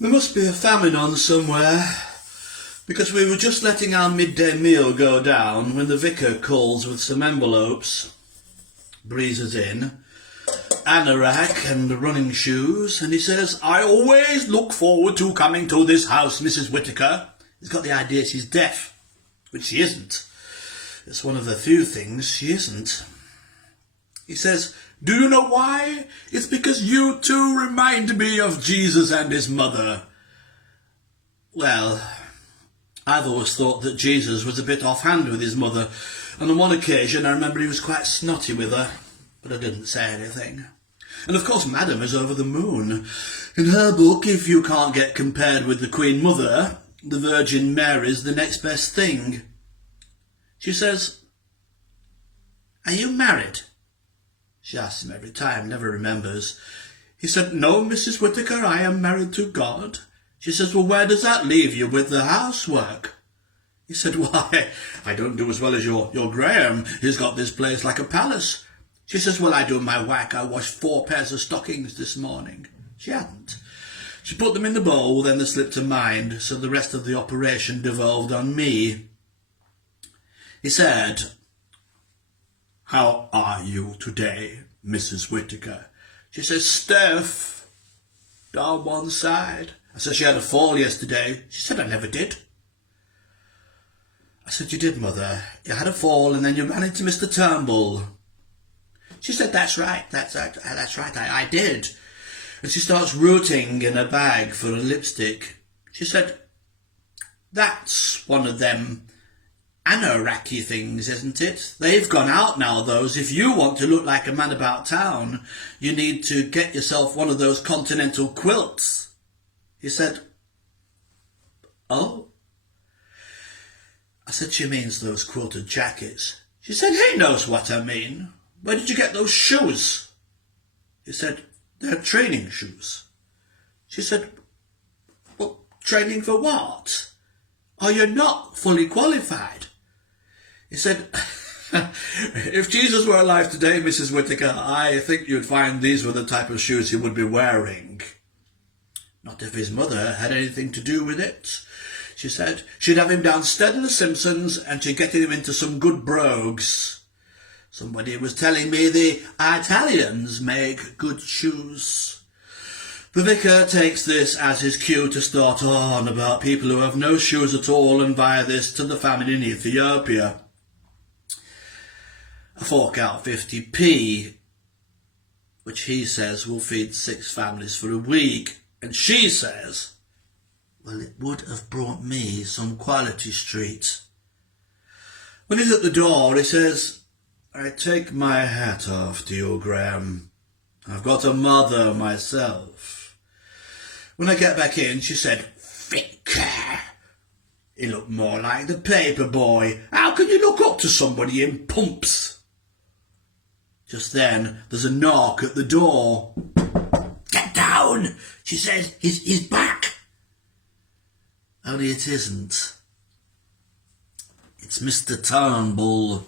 There must be a famine on somewhere, because we were just letting our midday meal go down when the vicar calls with some envelopes, breezes in, anorak and running shoes, and he says, "I always look forward to coming to this house, Mrs. Whittaker." He's got the idea she's deaf, which she isn't. It's one of the few things she isn't. He says, "Do you know why? It's because you too remind me of Jesus and his mother." Well, I've always thought that Jesus was a bit offhand with his mother, and on one occasion I remember he was quite snotty with her, but I didn't say anything. And of course Madam is over the moon. In her book, if you can't get compared with the Queen Mother, the Virgin Mary's the next best thing. She says, "Are you married?" She asks him every time, never remembers. He said, "No, Mrs. Whittaker, I am married to God." She says, "Well, where does that leave you with the housework?" He said, "Why, I don't do as well as your Graham. He's got this place like a palace." She says, "Well, I do my whack. I washed 4 pairs of stockings this morning." She hadn't. She put them in the bowl, then they slipped her mind, so the rest of the operation devolved on me. He said, "How are you today, Mrs. Whittaker?" She says, "Stiff, down one side." I said, "She had a fall yesterday." She said, "I never did." I said, "You did, Mother. You had a fall and then you ran into Mr. Turnbull." She said, "That's right, that's right, I did." And she starts rooting in her bag for a lipstick. She said, "That's one of them anoraki things, isn't it? They've gone out now, those. If you want to look like a man about town, you need to get yourself one of those continental quilts." He said, "Oh?" I said, "She means those quilted jackets." She said, "He knows what I mean. Where did you get those shoes?" He said, "They're training shoes." She said, "Well, training for what? Oh, you're not fully qualified." He said, "If Jesus were alive today, Mrs. Whittaker, I think you'd find these were the type of shoes he would be wearing." Not if his mother had anything to do with it. She said she'd have him down Steadler Simpson's and she'd get him into some good brogues. Somebody was telling me the Italians make good shoes. The vicar takes this as his cue to start on about people who have no shoes at all and via this to the famine in Ethiopia. I fork out 50p, which he says will feed 6 families for a week. And she says, well, it would have brought me some quality street. When he's at the door, he says, "I take my hat off to you, Graham. I've got a mother myself." When I get back in, she said, "Vicar." He looked more like the paper boy. How can you look up to somebody in pumps? Just then, there's a knock at the door. "Get down," she says, he's back. Only it isn't. It's Mr. Turnbull.